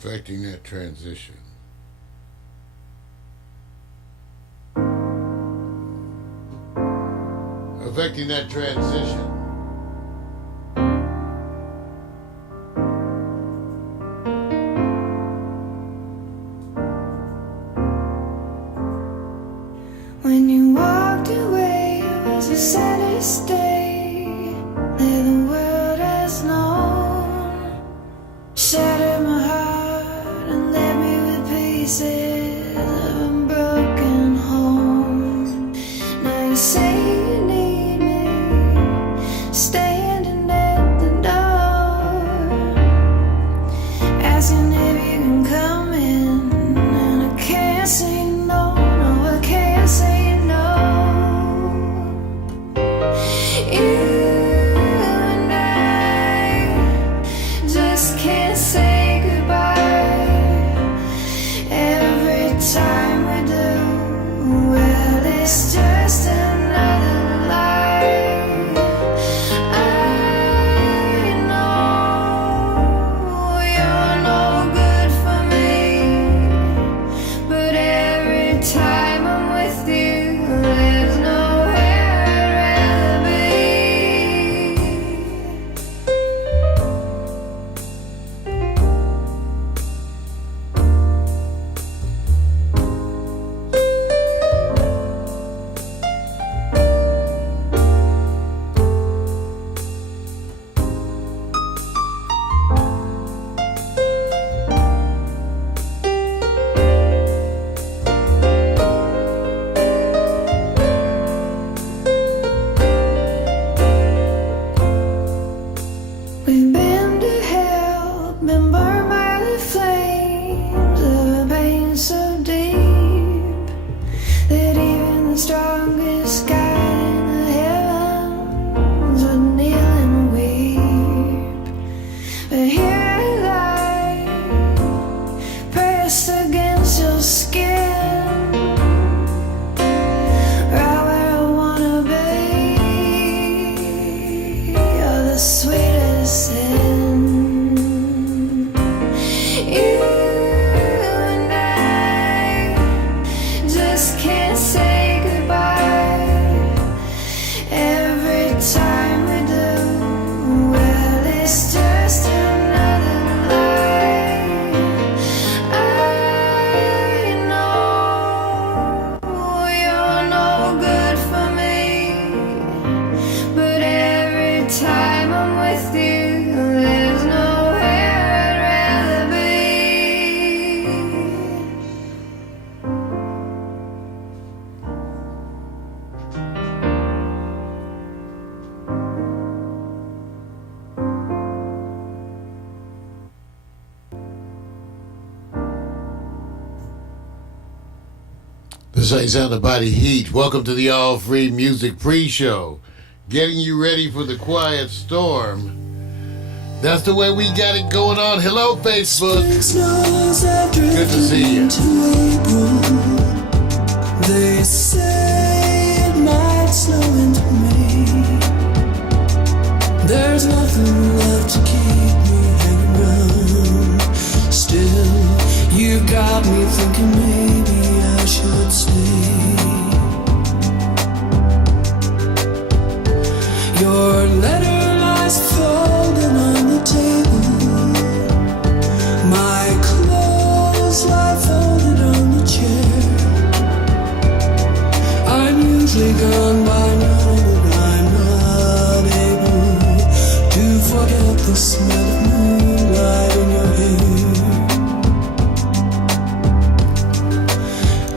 Affecting that transition. Affecting that transition. When you walked away, it was the saddest day that the world has known. Shattered my heart and left me with pieces of a broken home. Now you say you need me, standing at the door, asking if you can come in, and I can't say no, no, I can't say no. You and I just can't say goodbye. Every time we do, well, it's just another lie. I know you're no good for me, but every time I'm with you, there's nowhere I'd rather be. We've been to hell, been burned by the flames of a pain so deep that even the strongest God in the heavens would kneel and weep. But here I lie, pressed against your skin, right where I wanna be. You're the sweetest sin. You and I just can't say goodbye. Every time we do, well, it's just another lie. I know you're no good for me, but every time I'm with you, there's nowhere I'd rather be. This ain't Sound Body Heat. Welcome to the All Free Music Pre-Show. Getting you ready for the quiet storm. That's the way we got it going on. Hello, Facebook. Good to see you. They say it might snow into May. There's nothing left to keep me hanging around. Still, you got me thinking maybe I should stay. Your letter lies folded on the table. My clothes lie folded on the chair. I'm usually gone by now, but I'm not able to forget the smell of moonlight in your hair.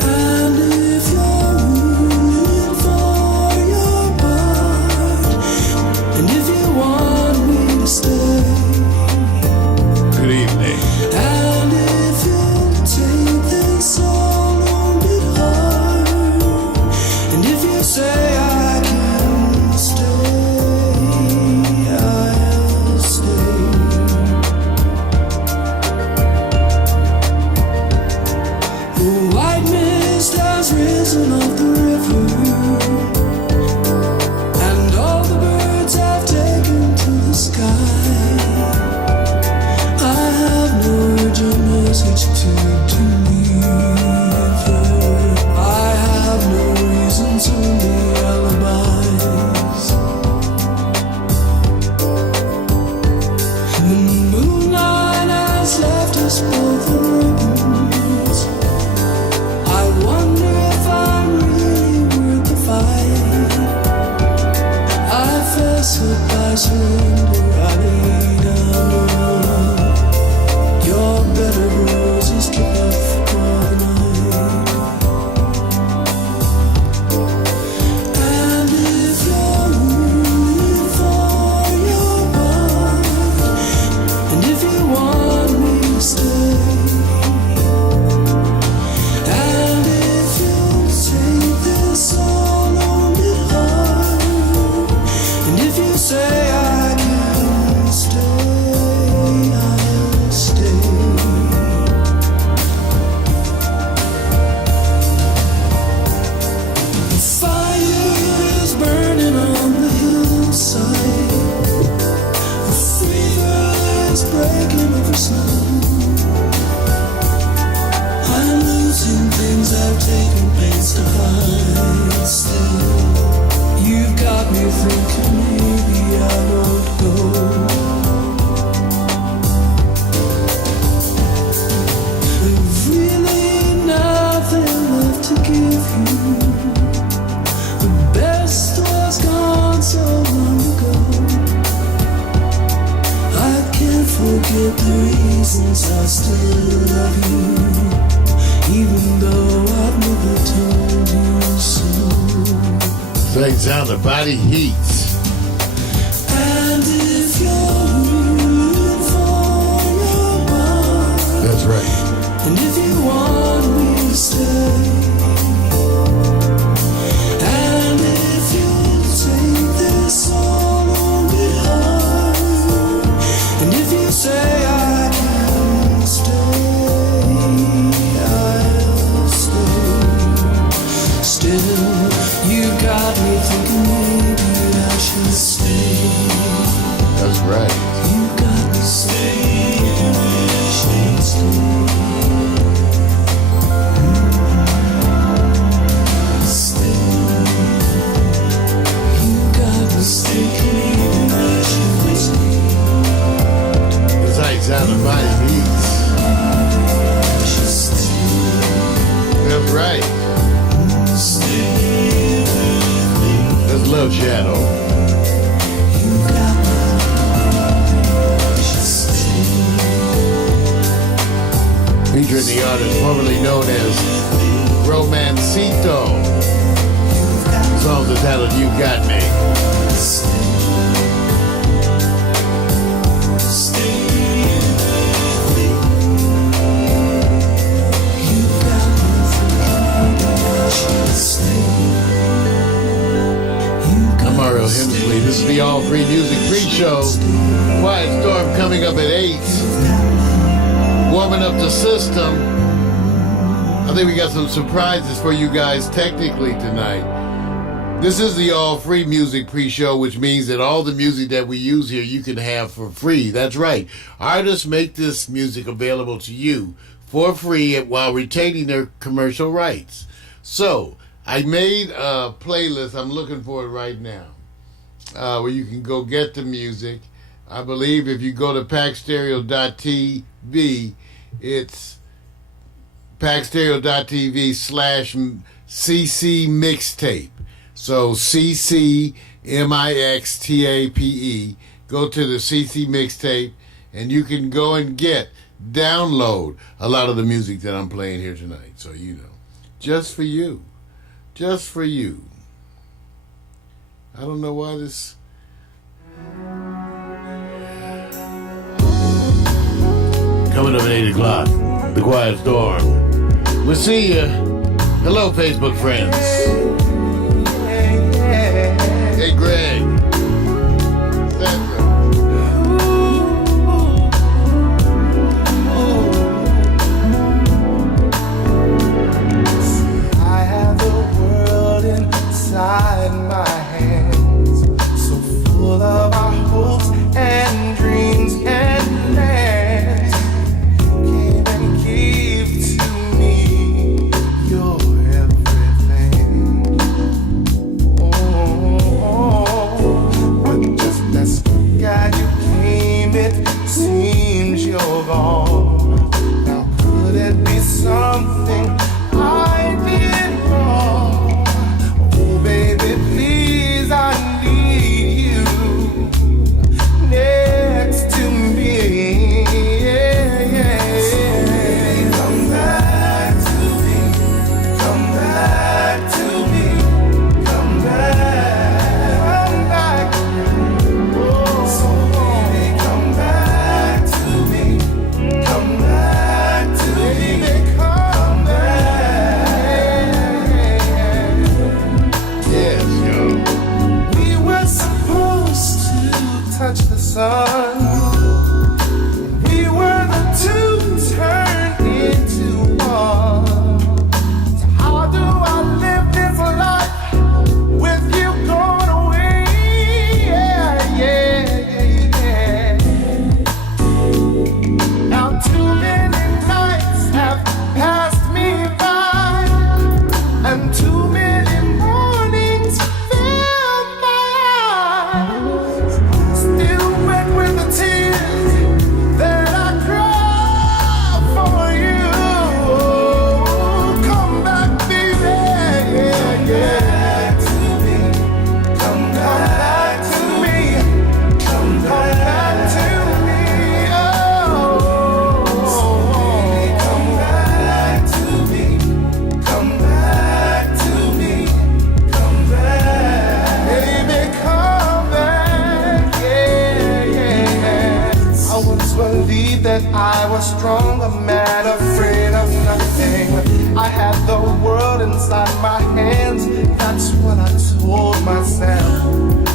And if you're rooting for your part, and if you want me to stay, Good evening. and if you'll take this all on bit hard, and if you say I can stay, I'll stay. reasons I've taken pains to hide. Still, you've got me thinking maybe I won't go. There's really nothing left to give you. The best was gone so long ago. I can't forget the reasons I still love you, even though I've never told you so. Things how the body heats. And if you're rooting for your one, That's right. and if you want me to stay, and if you take this all on behind, and if you say I can stay, I'll stay. Still, you got me thinking maybe I should stay. That's right. You got me saying I should stay. Stay. You got me thinking I should stay. That's how you sound the body heats. I should stay. That's right. Stay. That's Love Shadow. You got me. I should stay. Featuring the artist formerly known as Romancito. The song's entitled You Got Me. I'm Mario Hensley. This is the All Free Music Pre-Show. Quiet Storm coming up at 8. Warming up the system. I think we got some surprises for you guys technically tonight. This is the All Free Music Pre-Show, which means that all the music that we use here you can have for free. That's right. Artists make this music available to you for free while retaining their commercial rights. So, I made a playlist. I'm looking for it right now, where you can go get the music. I believe if you go to Pax Stereo TV, it's Pax Stereo TV/CC Mixtape. So CCMIXTAPE. Go to the CC Mixtape, and you can go and download a lot of the music that I'm playing here tonight. So you know, just for you. Just for you. I don't know why this... Coming up at 8 o'clock, The Quiet Storm. We'll see you. Hello, Facebook friends. Hey, Greg. Sandra. Inside my hands, so full of our hopes and dreams and plans. You came and gave to me your everything. Oh,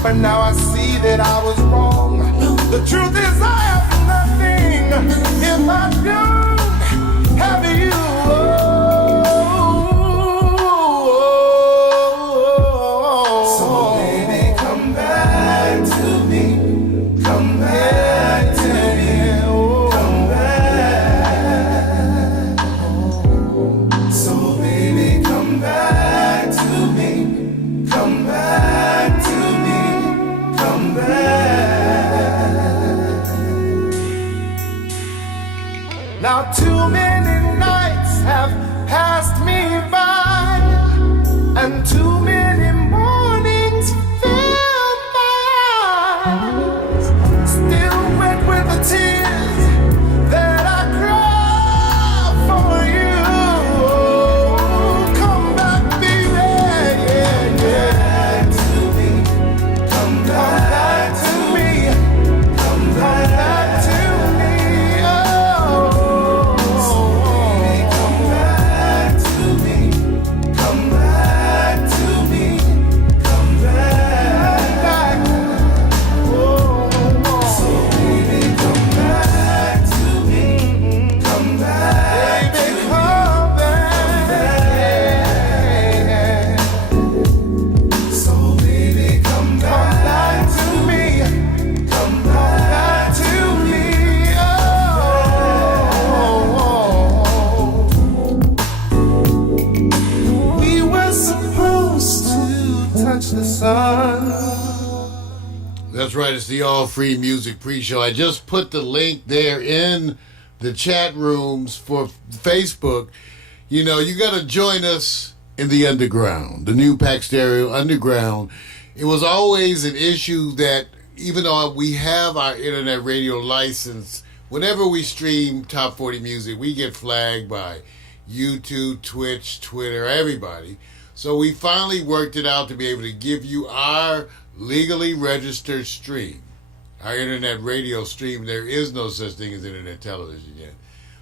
but now I see that I was wrong. The truth is I have nothing if I don't have you. So baby, come back to me. Come back to me. Come back. So baby, come back to me. Come back to me. Come back. Now too many nights have passed me by, and too many mornings filled my eyes, still wet with the tears that I cry for you. Come back, baby, yeah, yeah. To me, come back to me, come back to me, oh. So baby, come back to me, come back to me, come back, oh. So baby, come back to me, come back, baby, come back. So baby, come back to me, come back to me, oh. We were supposed to touch the sun. That's right, it's the All Free Music Pre-Show. I just put the link there in the chat rooms for Facebook. You know, you got to join us in the underground, the new Pax Stereo Underground. It was always an issue that even though we have our internet radio license, whenever we stream Top 40 music, we get flagged by YouTube, Twitch, Twitter, everybody. So we finally worked it out to be able to give you our legally registered stream, our internet radio stream. There is no such thing as internet television yet.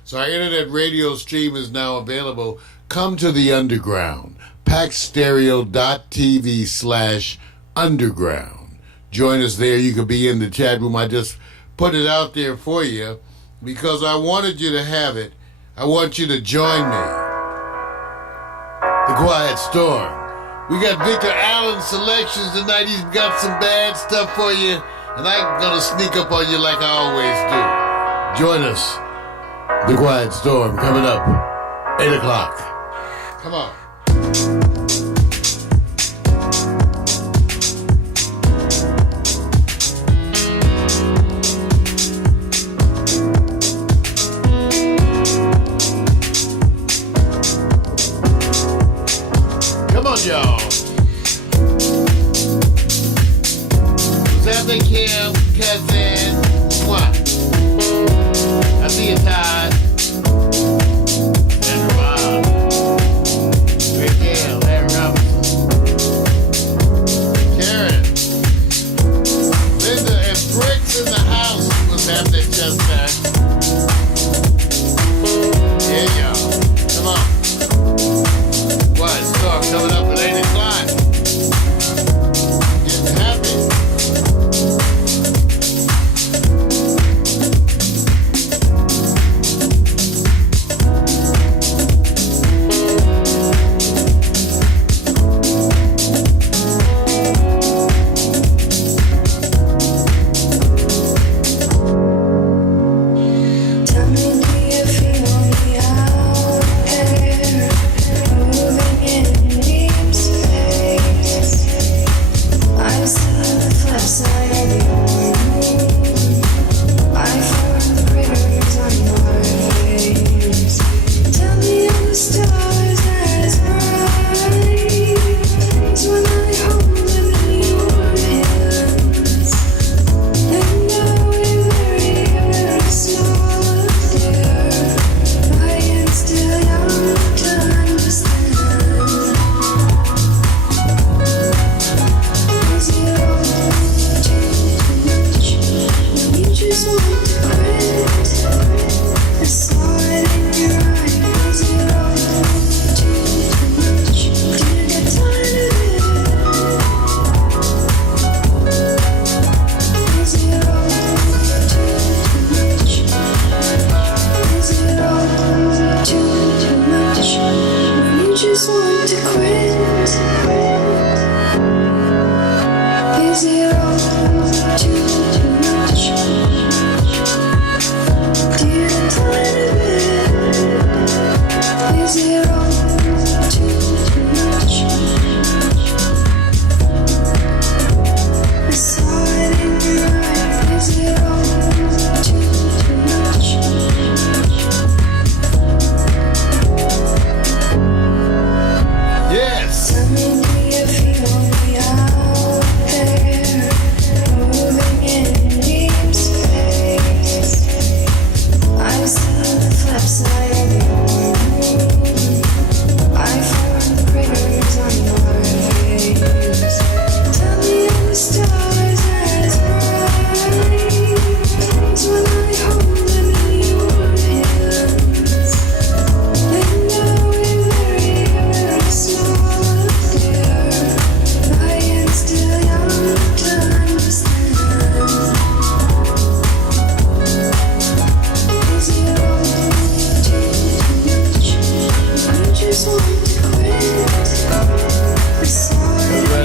So our internet radio stream is now available. Come to the underground, paxstereo.tv/underground. Join us there. You can be in the chat room. I just put it out there for you because I wanted you to have it. I want you to join me. The Quiet Storm. We got Victor Allen's selections tonight. He's got some bad stuff for you, and I'm going to sneak up on you like I always do. Join us. The Quiet Storm coming up, 8 o'clock. Come on. Come on, y'all. What's happening, Kim? Cousin? What? I see you, Todd. Sandra Bob. Rick Gale, Larry Robinson. Karen. Linda and Bricks in the house. What's happening, Chester? Yeah, y'all. Come on. Quiet Storm coming up at 8 o'clock. Getting happy.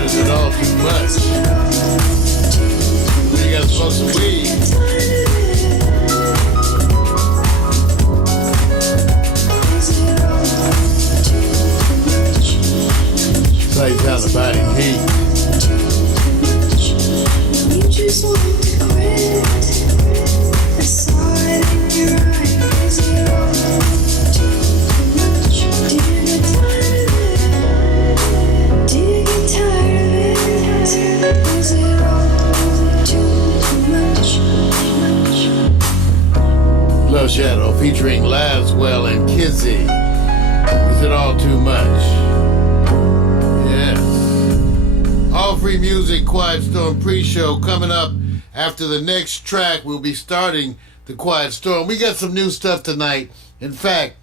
Is it all too much? You gotta smoke some weed. Plays out the body heat. You just want to quit. I saw it in your eyes. Is it all too much? Do you get tired of it? Do you get tired of it? Is it all too much? Low Shadow featuring Laswell and Kizzy. Is it all too much? All free music, Quiet Storm pre-show coming up. After the next track, we'll be starting the Quiet Storm. We got some new stuff tonight. In fact,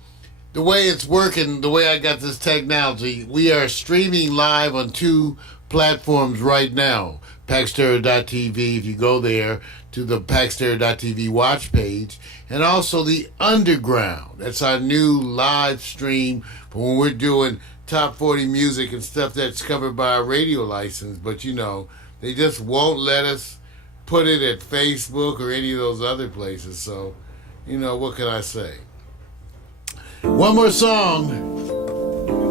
the way it's working, the way I got this technology, we are streaming live on 2 platforms right now. Pax Stereo TV, if you go there to the Pax Stereo TV watch page, and also the Underground. That's our new live stream for when we're doing top 40 music and stuff that's covered by our radio license, but you know, they just won't let us put it at Facebook or any of those other places, so, you know, what can I say? One more song.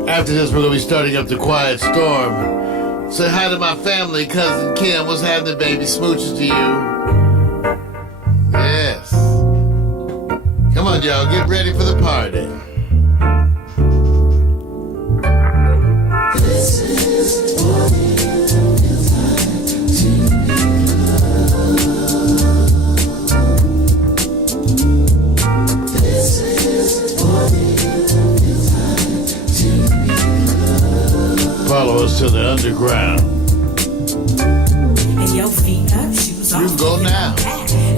After this, we're going to be starting up the Quiet Storm. Say hi to my family, Cousin Kim. What's happening, baby? Smooches to you. Yes. Come on, y'all, get ready for the party. This is what it feels like to be loved. This is what it feels like to be loved. Follow us to the Underground. And your feet up, shoes off. You can go now.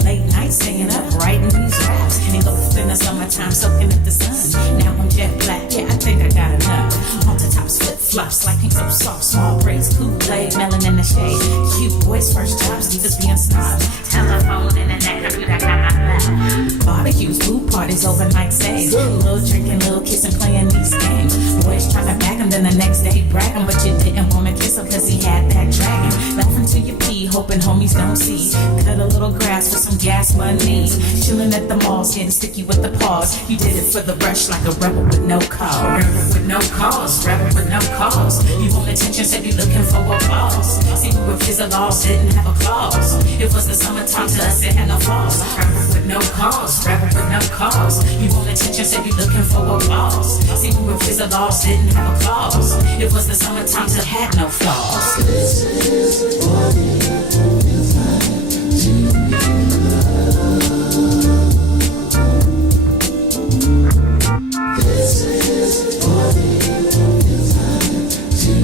Late night staying up, writing these raps. And go spend the summertime soaking up the sun. Now I'm jet black, yeah, I think I got enough. Multi tops, flip flops, like pink so soft, small braids, Kool-Aid, melon in the shade. Cute boys, first jobs, divas being snobs. Telephone, internet, computer, got barbecues, pool parties, overnight stays. Little drinking, little kissing, playing these games. Boys trying to back him, then the next day bragging, but you didn't want to kiss him cause he had that dragon. Laughing till you pee, hoping homies don't see. Cut a little grass for some gas money. Chilling at the malls, getting sticky with the paws. You did it for the rush like a rebel with no cause. Rebel with no cause, rebel with no cause. You want attention, said you looking for applause. See, we were fizzle laws, didn't have a clause. It was the summertime to us, it had no flaws. Rebel with no cause, rebel with no cause. You want attention, said you looking for applause. See, we were fizzle laws, didn't have a clause. It was the summertime to had no flaws. This is what it feels like to be loved. This is what it feels like to be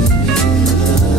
loved.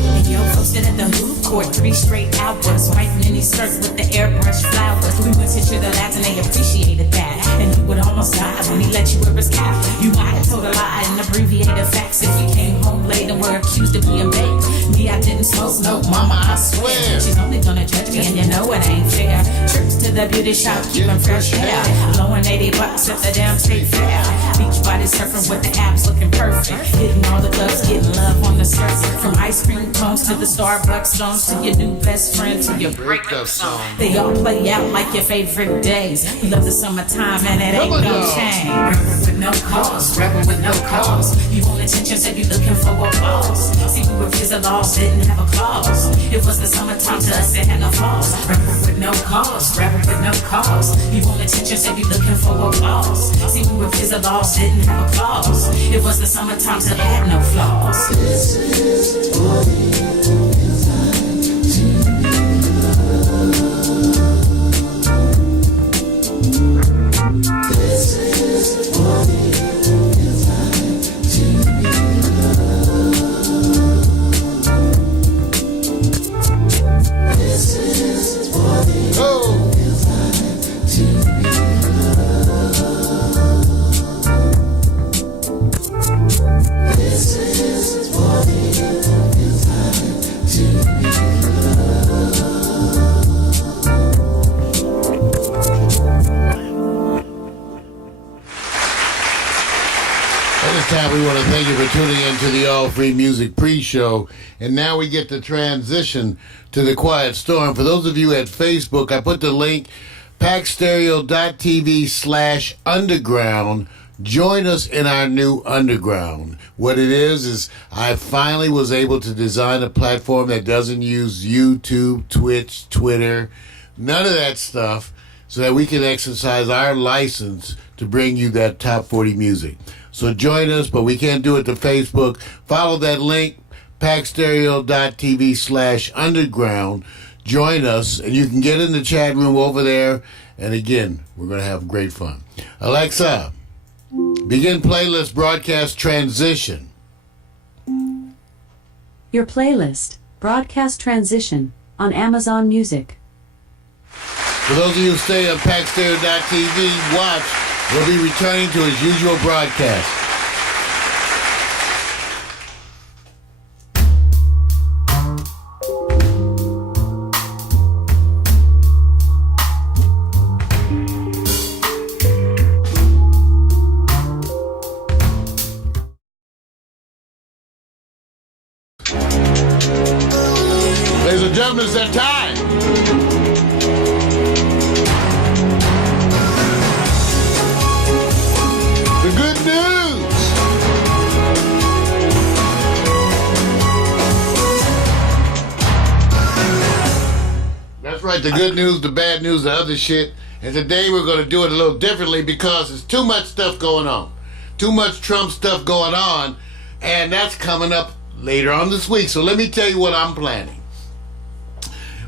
And yo, posted at the hoop court 3 straight hours. White mini skirt with the airbrush flowers. We went to the lads and they appreciated that. And he would almost die when he let you wear his cap. You might have told a lie and abbreviated facts if you came home late and were accused of being baked. Me, I didn't smoke, no, mama, I swear. She's only gonna judge me and you know it ain't fair. Trips to the beauty shop, keeping fresh hair. Blowing $80 at the damn state fair. Beach body surfing with the abs looking perfect. Hitting all the clubs, getting love on the skirts. From ice cream cones to the Starbucks songs to your new best friend to your breakup song. They all play out like your favorite days. We love the summertime and it ain't no change. Rebel with no cause, rebel with no cause. You want attention, said you looking for applause. See, we were fizzle laws, didn't have a clause. It was the summertime to us, it had no flaws. Rebel with no cause, rebel with no cause. You want attention, said you looking for applause. See, we were fizzle laws, didn't have a clause. It was the summertime to had no flaws. This is what it feels like to be loved. This is what it feels like to be loved. This is what it feels like to be loved. This is what it feels like time, we want to thank you for tuning in to the All Free Music Pre-Show. And now we get to transition to the Quiet Storm. For those of you at Facebook, I put the link, Pax Stereo TV/underground. Join us in our new underground. What it is I finally was able to design a platform that doesn't use YouTube, Twitch, Twitter, none of that stuff, so that we can exercise our license to bring you that top 40 music. So join us, but we can't do it to Facebook. Follow that link, paxstereo.tv/underground. Join us, and you can get in the chat room over there. And again, we're going to have great fun. Alexa, begin playlist broadcast transition. Your playlist, broadcast transition, on Amazon Music. For those of you who stay on paxstereo.tv, watch. We'll be returning to his usual broadcast. Ladies and gentlemen, it's that time. The good news. That's right, the good news, the bad news, the other shit. And today we're going to do it a little differently because there's too much stuff going on. Too much Trump stuff going on. And that's coming up later on this week. So let me tell you what I'm planning.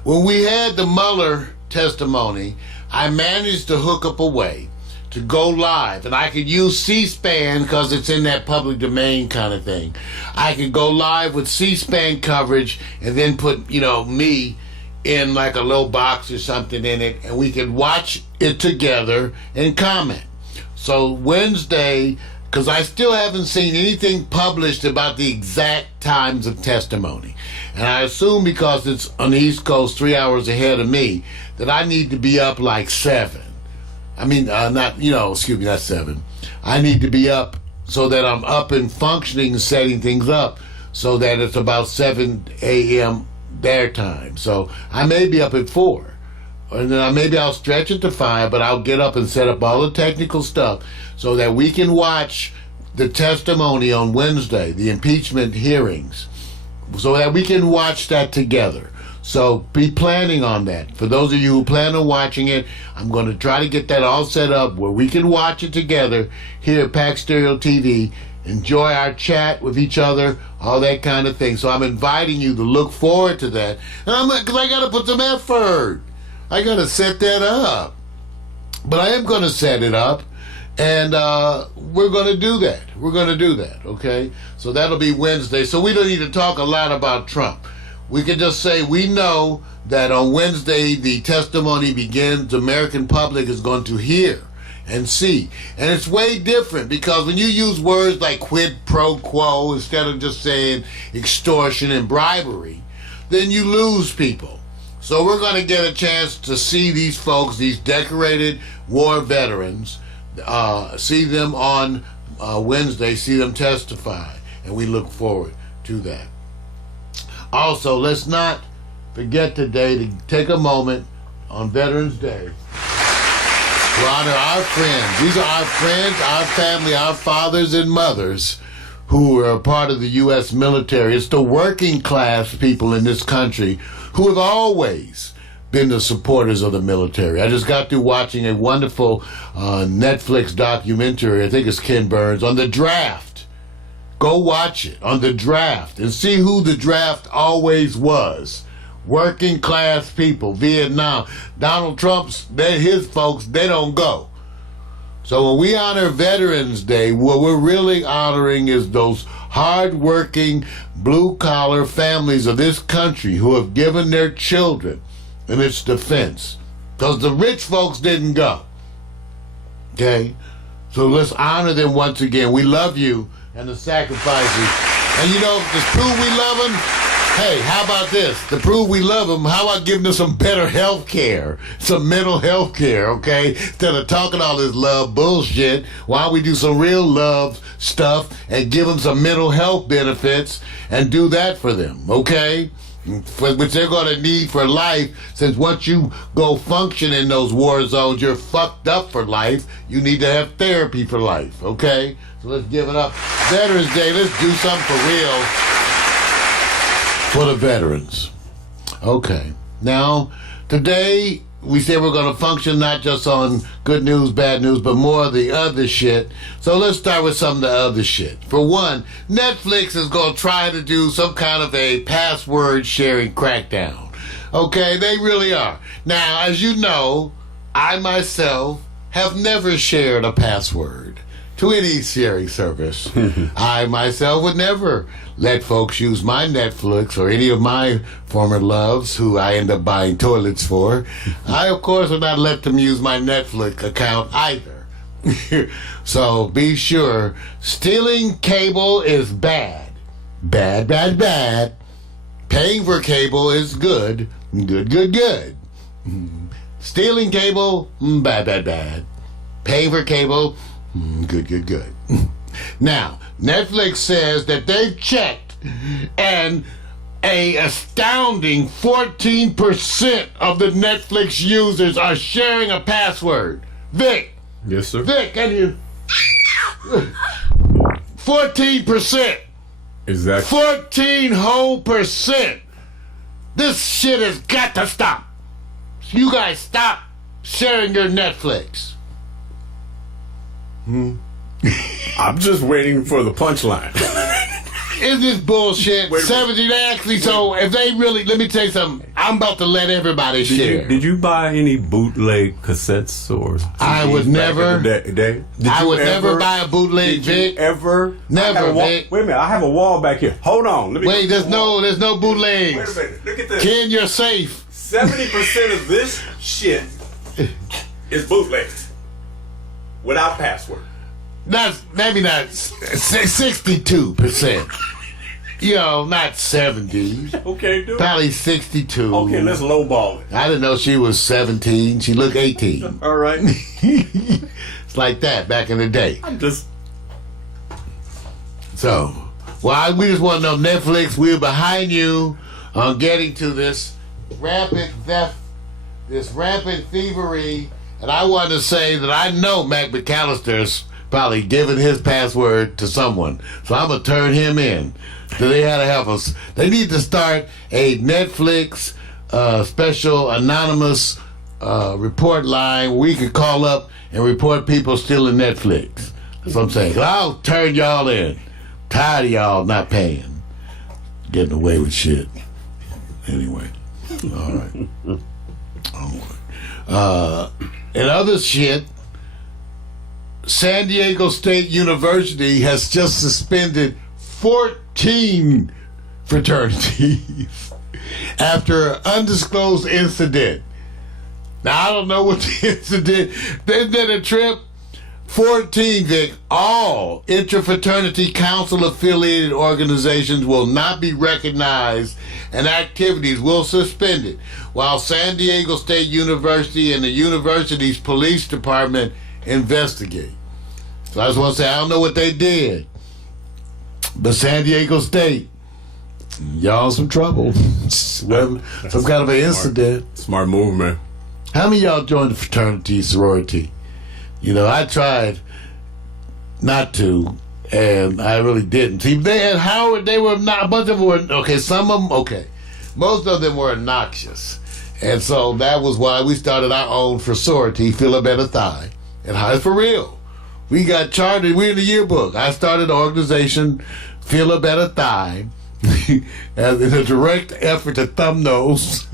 When we had the Mueller testimony, I managed to hook up a way to go live, and I could use C-SPAN because it's in that public domain kind of thing. I could go live with C-SPAN coverage and then put, me in like a little box or something in it, and we could watch it together and comment. So Wednesday, because I still haven't seen anything published about the exact times of testimony. And I assume because it's on the East Coast 3 hours ahead of me, that I need to be up like 7. I mean, not 7. I need to be up so that I'm up and functioning and setting things up so that it's about 7 a.m. their time. So I may be up at 4. And then maybe I'll stretch it to 5, but I'll get up and set up all the technical stuff so that we can watch the testimony on Wednesday, the impeachment hearings, so that we can watch that together. So be planning on that. For those of you who plan on watching it, I'm going to try to get that all set up where we can watch it together here at Pax Stereo TV, enjoy our chat with each other, all that kind of thing. So I'm inviting you to look forward to that. And because I got to put some effort. I got to set that up. But I am going to set it up, and we're going to do that. We're going to do that, okay? So that'll be Wednesday. So we don't need to talk a lot about Trump. We can just say we know that on Wednesday the testimony begins. The American public is going to hear and see. And it's way different because when you use words like quid pro quo instead of just saying extortion and bribery, then you lose people. So we're going to get a chance to see these folks, these decorated war veterans, see them on Wednesday, see them testify, and we look forward to that. Also, let's not forget today to take a moment on Veterans Day to honor our friends. These are our friends, our family, our fathers and mothers who are a part of the U.S. military. It's the working class people in this country who have always been the supporters of the military. I just got through watching a wonderful Netflix documentary, I think it's Ken Burns, on the draft. Go watch it, on the draft, and see who the draft always was. Working class people, Vietnam. Donald Trump's, his folks, they don't go. So when we honor Veterans Day, what we're really honoring is those hard-working, blue-collar families of this country who have given their children in its defense. Because the rich folks didn't go. Okay? So let's honor them once again. We love you and the sacrifices. And to prove we love them, Hey, how about this? To prove we love them, how about giving them some better health care? Some mental health care, okay? Instead of talking all this love bullshit, why don't we do some real love stuff and give them some mental health benefits and do that for them, okay? Which they're going to need for life, since once you go function in those war zones, you're fucked up for life. You need to have therapy for life, okay? So let's give it up. Veterans Day, let's do something for real for the veterans. Okay. Now, today, we said we're going to function not just on good news, bad news, but more of the other shit. So let's start with some of the other shit. For one, Netflix is going to try to do some kind of a password sharing crackdown. Okay, they really are. Now, as you know, I myself have never shared a password to any sharing service. I myself would never let folks use my Netflix or any of my former loves who I end up buying toilets for. I, of course, would not let them use my Netflix account either. So be sure, stealing cable is bad. Bad, bad, bad. Paying for cable is good. Good, good, good. Stealing cable, bad, bad, bad. Paying for cable, good, good, good. Now, Netflix says that they've checked and a astounding 14% of the Netflix users are sharing a password. Vic. Yes, sir. Vic, can you? 14%. Exactly. 14 whole percent. This shit has got to stop. You guys stop sharing your Netflix. I'm just waiting for the punchline. Is this bullshit? Wait a minute. 17 actually, so if they really, let me tell you something, I'm about to let everybody share. Did you buy any bootleg cassettes or CDs I would never. back in the day? I would never buy a bootleg, Vic. Ever? Never, I have a wall- Vic. Wait a minute, I have a wall back here. Hold on. Let me Wait, there's no bootlegs. Wait a minute, look at this. Ken, you're safe. 70% of this shit is bootleg. Without password. That's maybe not 62%. You know, not 70. Okay, dude. Probably 62. Okay, let's lowball it. I didn't know she was 17. She looked 18. All right. It's like that back in the day. I'm just... So, well, we just want to know, Netflix, we're behind you on getting to this rampant theft, this rampant thievery. And I want to say that I know Mac McAllister's probably given his password to someone. So I'm going to turn him in. So they had to help us. They need to start a Netflix special anonymous report line where we could call up and report people stealing Netflix. That's what I'm saying. I'll turn y'all in. Tired of y'all not paying. Getting away with shit. Anyway. All right. And other shit, San Diego State University has just suspended 14 fraternities after an undisclosed incident. Now, I don't know what the incident, isn't that a trip? 14, Vic, all interfraternity council affiliated organizations will not be recognized and activities will suspend it, while San Diego State University and the university's police department investigate. So I just want to say, I don't know what they did, but San Diego State, y'all some trouble. Some kind of an incident. Smart move, man. How many of y'all joined the fraternity, sorority? You know, I tried not to, and I really didn't. See, they had Howard, they were not, a bunch of them were, okay, some of them, okay. Most of them were obnoxious. And so that was why we started our own sorority, Feel a Better Thigh. And it's for real. We got chartered, we're in the yearbook. I started an organization, Feel a Better Thigh, as in a direct effort to thumb nose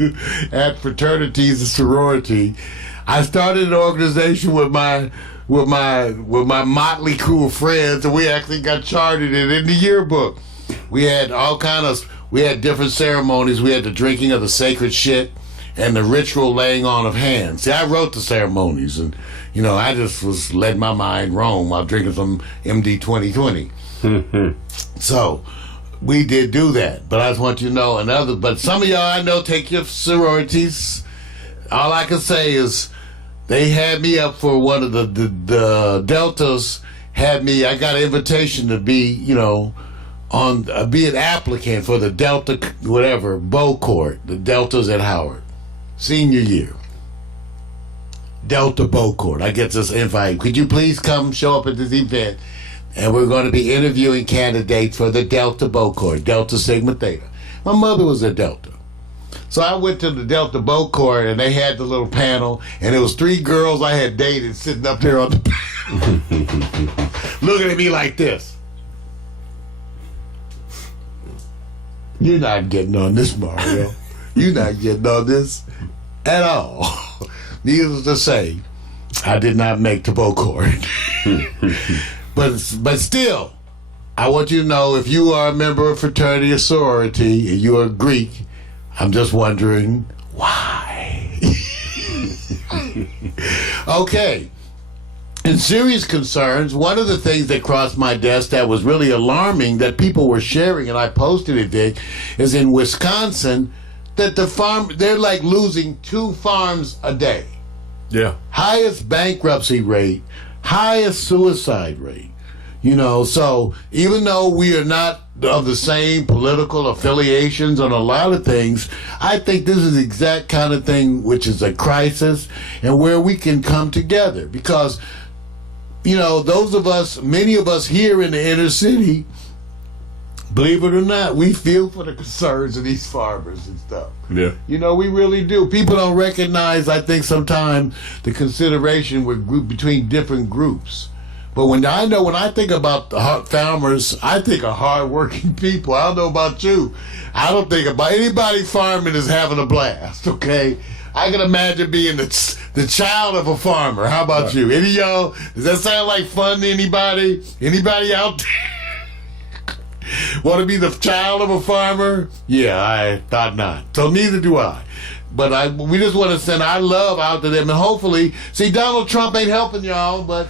at fraternities and sorority. I started an organization with my motley crew of friends, and we actually got chartered in the yearbook. We had we had different ceremonies. We had the drinking of the sacred shit and the ritual laying on of hands. See, I wrote the ceremonies, and you know, I just was letting my mind roam while drinking some MD 2020. So we did do that. But I just want you to know but some of y'all I know take your sororities. All I can say is they had me up for one of the Deltas I got an invitation to be, be an applicant for the Delta, bow court, the Deltas at Howard, senior year. Delta bow court. I get this invite. Could you please come show up at this event? And we're going to be interviewing candidates for the Delta bow court, Delta Sigma Theta. My mother was a Delta. So I went to the Delta bow court, and they had the little panel, and it was 3 girls I had dated sitting up there on the panel, looking at me like this. You're not getting on this, Mario. You're not getting on this at all. Needless to say, I did not make the bow court. But still, I want you to know, if you are a member of fraternity or sorority and you are Greek, I'm just wondering why. Okay. In serious concerns, one of the things that crossed my desk that was really alarming that people were sharing, and I posted it, Vic, is in Wisconsin that they're like losing 2 farms a day. Yeah. Highest bankruptcy rate, highest suicide rate. So even though we are not of the same political affiliations on a lot of things, I think this is the exact kind of thing which is a crisis and where we can come together. Because, many of us here in the inner city, believe it or not, we feel for the concerns of these farmers and stuff. Yeah. We really do. People don't recognize, I think, sometimes the consideration between different groups. But when I think about the farmers, I think of hard-working people. I don't know about you. I don't think about anybody farming is having a blast, okay? I can imagine being the child of a farmer. How about you? Any of y'all, does that sound like fun to anybody? Anybody out there want to be the child of a farmer? Yeah, I thought not. So neither do I. But we just want to send our love out to them, and hopefully, Donald Trump ain't helping y'all, but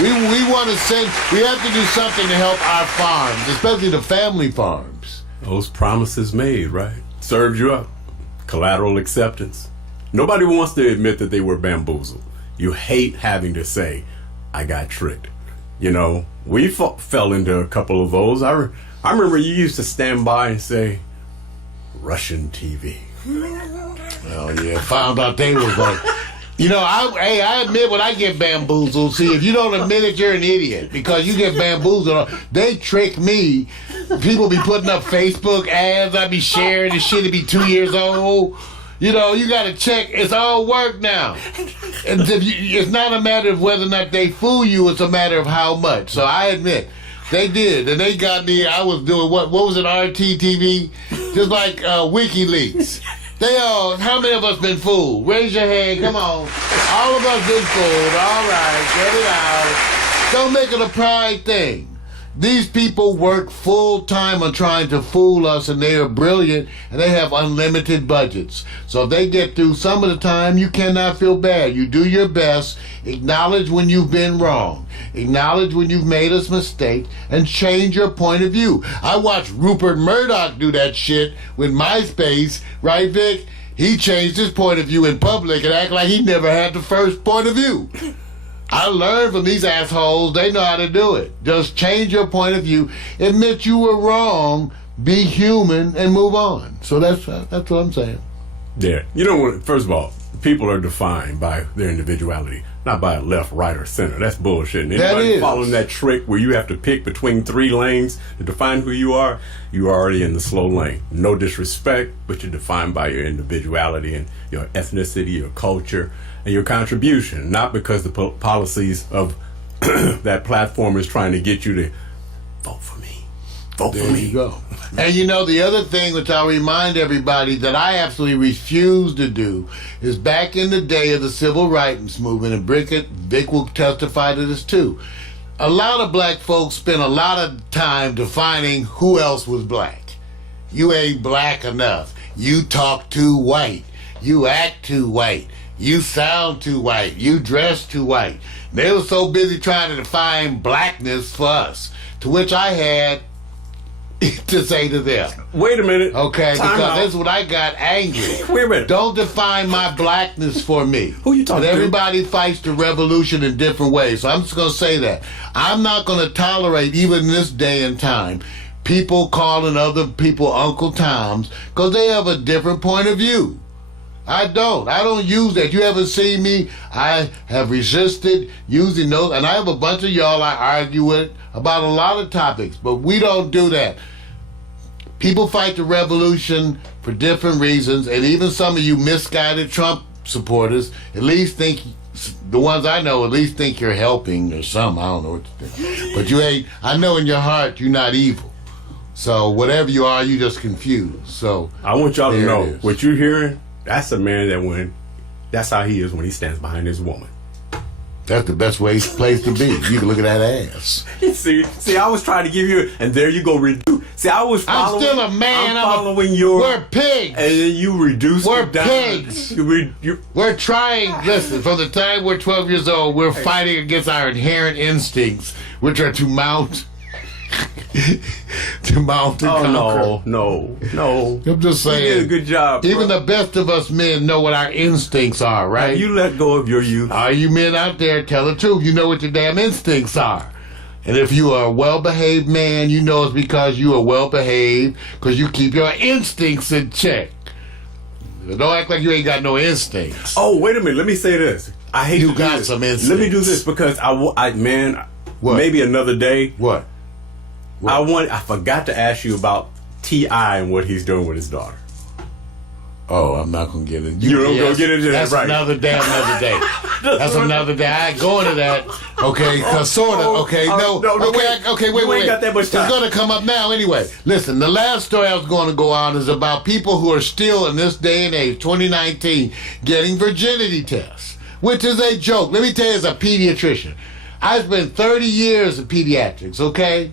we want to we have to do something to help our farms, especially the family farms. Those promises made, right? Served you up. Collateral acceptance. Nobody wants to admit that they were bamboozled. You hate having to say, I got tricked. We fell into a couple of those. I remember you used to stand by and say, Russian TV. Oh yeah, found out they was like, I admit when I get bamboozled. See, if you don't admit it, you're an idiot, because you get bamboozled. They trick me. People be putting up Facebook ads. I be sharing this shit. It be 2 years old. You got to check. It's all work now. And it's not a matter of whether or not they fool you. It's a matter of how much. So I admit. They did, and they got me. I was doing what was it, RTTV? Just like WikiLeaks. How many of us been fooled? Raise your hand, come on. All of us been fooled, all right, get it out. Don't make it a pride thing. These people work full time on trying to fool us, and they are brilliant, and they have unlimited budgets. So if they get through some of the time, you cannot feel bad. You do your best, acknowledge when you've been wrong, acknowledge when you've made a mistake, and change your point of view. I watched Rupert Murdoch do that shit with MySpace, right, Vic? He changed his point of view in public and act like he never had the first point of view. I learned from these assholes. They know how to do it. Just change your point of view. Admit you were wrong. Be human and move on. So that's what I'm saying. Yeah. First of all, people are defined by their individuality, not by left, right, or center. That's bullshit. And anybody following that trick where you have to pick between 3 lanes to define who you are already in the slow lane. No disrespect, but you're defined by your individuality and your ethnicity, your culture, and your contribution, not because the policies of that platform is trying to get you to vote for me. Vote for me. There you go. And the other thing which I'll remind everybody that I absolutely refuse to do is back in the day of the civil rights movement, and Vic will testify to this too, a lot of black folks spent a lot of time defining who else was black. You ain't black enough. You talk too white. You act too white. You sound too white. You dress too white. They were so busy trying to define blackness for us, to which I had to say to them. Wait a minute. Okay, Time because out. that's when I got angry. Wait a minute. Don't define my blackness for me. Who you talking But to? everybody fights the revolution in different ways. So I'm just going to say that. I'm not going to tolerate, even in this day and time, people calling other people Uncle Toms because they have a different point of view. I don't use that. You haven't seen me. I have resisted using those, and I have a bunch of y'all I argue with about a lot of topics, but we don't do that. People fight the revolution for different reasons, and even some of you misguided Trump supporters at least think, the ones I know at least think you're helping or something. I don't know what you think. But you ain't, I know in your heart you're not evil. So whatever you are, you just confused. So I want y'all to there know it is. what you're hearing. That's a man that's how he is when he stands behind his woman. That's the best place to be. You can look at that ass. See, I was trying to give you, and there you go. See, I was following. I'm still a man. I'm following your. We're pigs. And then you reduce We're it down. pigs. We're trying. Listen, from the time we're 12 years old, we're fighting against our inherent instincts, which are to mount. To mount and conquer. No. I'm just saying. You did a good job. Even bro. the best of us men know what our instincts are, right? Have you let go of your youth? All you men out there, tell the truth. You know what your damn instincts are. And if you are a well-behaved man, you know it's because you are well-behaved, because you keep your instincts in check. Don't act like you ain't got no instincts. Oh, wait a minute. Let me say this. I hate You to do got this. some instincts. Let me do this because What? maybe another day. What? I forgot to ask you about T.I. and what he's doing with his daughter. Oh, I'm not going to get into You don't go get into that, That's right. another day. That's another day. I ain't going to that. Okay, because sort of. Okay, okay, wait. You ain't got that much time. It's going to come up now anyway. Listen, the last story I was going to go on is about people who are still in this day and age, 2019, getting virginity tests, which is a joke. Let me tell you, as a pediatrician, I spent 30 years in pediatrics, okay?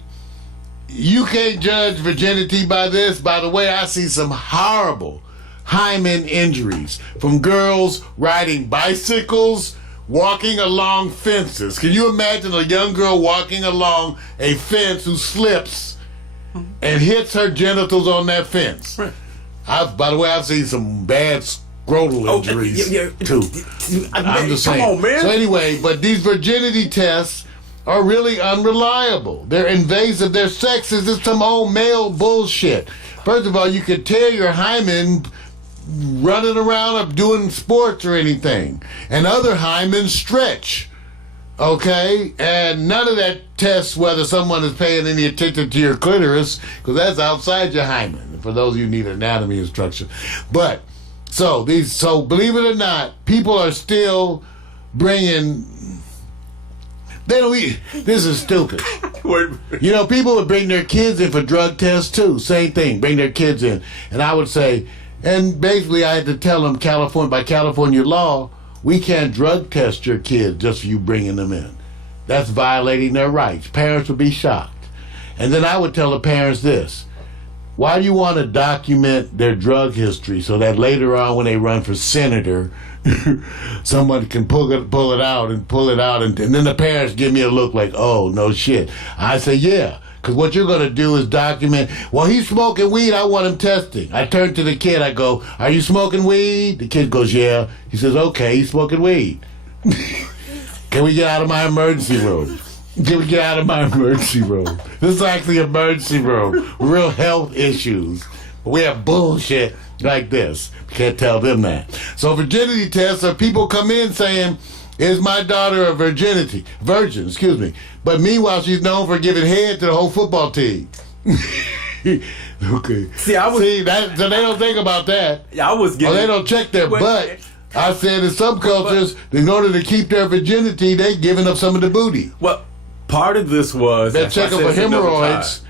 You can't judge virginity by this. By the way, I see some horrible hymen injuries from girls riding bicycles, walking along fences. Can you imagine a young girl walking along a fence who slips and hits her genitals on that fence? Right. By the way, I've seen some bad scrotal injuries too. I'm just saying. Come on, man. So anyway, but these virginity tests are really unreliable. They're invasive. They're sexist. It's some old male bullshit. First of all, you could tear your hymen running around or doing sports or anything. And other hymens stretch. Okay? And none of that tests whether someone is paying any attention to your clitoris, because that's outside your hymen, for those of you who need anatomy instruction. But, so believe it or not, people are still bringing... This is stupid. You know, people would bring their kids in for drug tests too. Same thing, bring their kids in. And I would say, and basically I had to tell them, by California law, we can't drug test your kids just for you bringing them in. That's violating their rights. Parents would be shocked. And then I would tell the parents this: why do you want to document their drug history so that later on when they run for senator, someone can pull it out, and then the parents give me a look like, oh, no shit. I say, yeah, because what you're going to do is document, well, he's smoking weed, I want him testing. I turn to the kid, I go, are you smoking weed? The kid goes, yeah. He says, okay, he's smoking weed. Can we get out of my emergency room? Can we get out of my emergency room? This is actually an emergency room. Real health issues. We have bullshit like this. Can't tell them that. So virginity tests are people come in saying, is my daughter a virgin, but meanwhile she's known for giving head to the whole football team. Okay. So they don't think about that. They don't check their butt. I said in some cultures, in order to keep their virginity, they giving up some of the booty. Well, part of this was they're checking for hemorrhoids.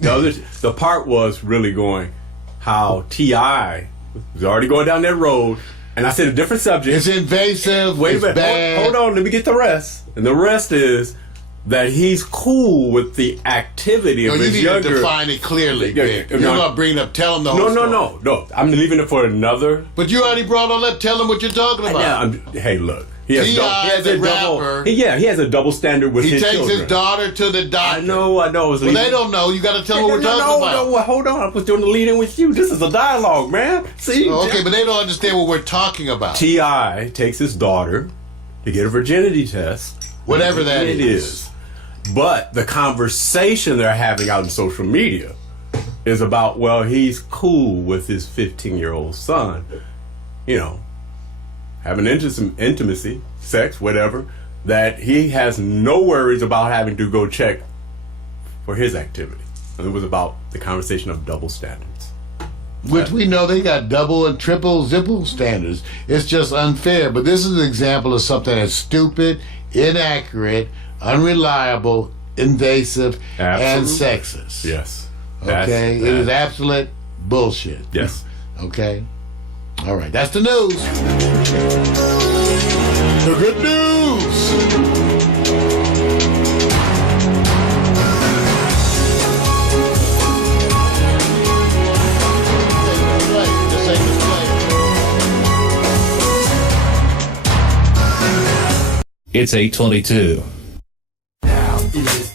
The part was really going how T.I. was already going down that road, and I said a different subject. It's invasive. Wait a minute. Bad. Hold on. Let me get the rest. And the rest is that he's cool with the activity of his younger. You need to define it clearly, Vic. If you're going to bring it up, tell him the whole story. No. I'm leaving it for another. But you already brought all that. Tell him what you're talking about. Hey, look. He has, T.I., the double. rapper, He has a double standard with he his takes children. his daughter to the doctor. I know. Well, they don't know. You got to tell them what we're talking about. No, hold on. I was doing the lead in with you. This is a dialogue, man. See? Oh, okay, but they don't understand what we're talking about. T.I. takes his daughter to get a virginity test. Whatever that It is. But the conversation they're having out in social media is about, well, he's cool with his 15-year-old son, having intimacy, sex, whatever, that he has no worries about having to go check for his activity. And it was about the conversation of double standards. Which we know they got double and triple zipple standards. It's just unfair. But this is an example of something that's stupid, inaccurate, unreliable, invasive, and sexist. Yes. Okay? It is absolute bullshit. Yes. Okay? All right. That's the news. The good news. It's 8:22.